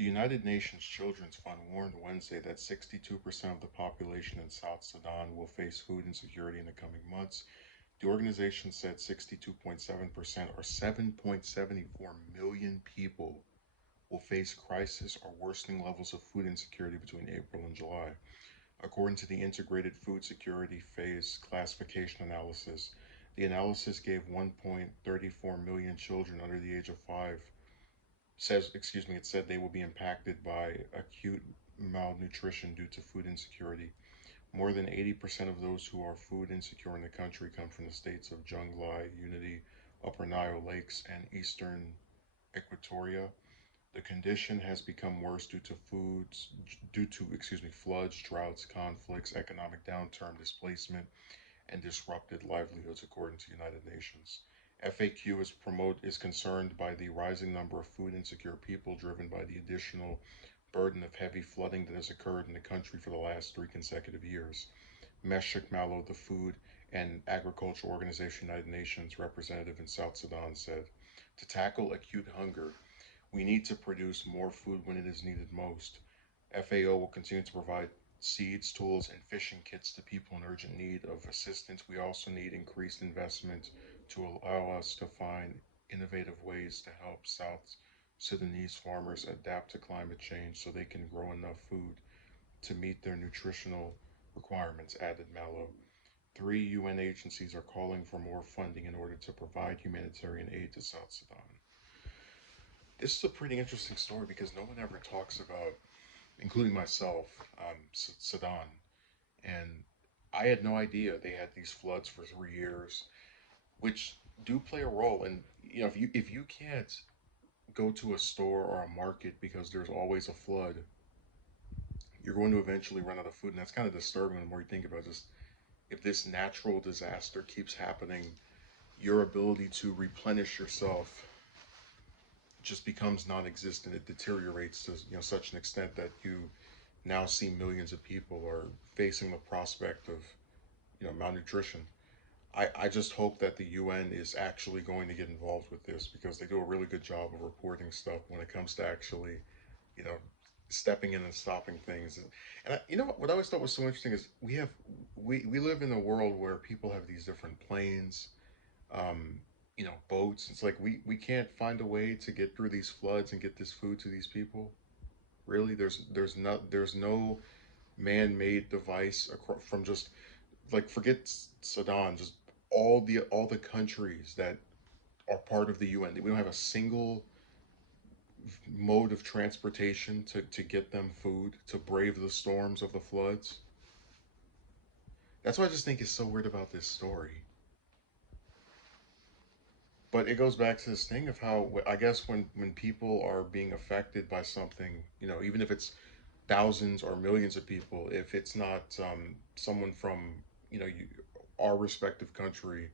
The United Nations Children's Fund warned Wednesday that 62% of the population in South Sudan will face food insecurity in the coming months. The organization said 62.7%, or 7.74 million people, will face crisis or worsening levels of food insecurity between April and July. According to the Integrated Food Security Phase Classification Analysis, the analysis gave 1.34 million children under the age of 5 it said they will be impacted by acute malnutrition due to food insecurity. More than 80% of those who are food insecure in the country come from the states of Jonglei, Unity, Upper Nile Lakes, and Eastern Equatoria. The condition has become worse due to floods, droughts, conflicts, economic downturn, displacement, and disrupted livelihoods, according to United Nations. FAQ is concerned by the rising number of food insecure people driven by the additional burden of heavy flooding that has occurred in the country for the last 3 consecutive years. Meshach Mallow, the Food and Agriculture Organization United Nations representative in South Sudan, said, "To tackle acute hunger, we need to produce more food when it is needed most. FAO will continue to provide seeds, tools, and fishing kits to people in urgent need of assistance. We also need increased investment to allow us to find innovative ways to help South Sudanese farmers adapt to climate change so they can grow enough food to meet their nutritional requirements," added Mallow. 3 UN agencies are calling for more funding in order to provide humanitarian aid to South Sudan. This is a pretty interesting story because no one ever talks about, including myself, Sudan. And I had no idea they had these floods for 3 years, which do play a role. And if you can't go to a store or a market because there's always a flood, you're going to eventually run out of food, and that's kind of disturbing the more you think about just if this natural disaster keeps happening, your ability to replenish yourself just becomes non-existent. It deteriorates to such an extent that you now see millions of people are facing the prospect of malnutrition. I just hope that the UN is actually going to get involved with this because they do a really good job of reporting stuff when it comes to actually, you know, stepping in and stopping things. And what I always thought was so interesting is we live in a world where people have these different planes, boats. It's like we can't find a way to get through these floods and get this food to these people. Really, there's no man-made device from just like forget Sudan, just all the countries that are part of the UN. We don't have a single mode of transportation to get them food to brave the storms of the floods. That's what I just think is so weird about this story. But it goes back to this thing of how I guess when people are being affected by something, even if it's thousands or millions of people, if it's not someone from our respective country,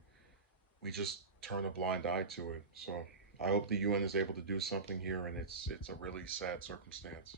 we just turn a blind eye to it. So I hope the UN is able to do something here, and it's a really sad circumstance.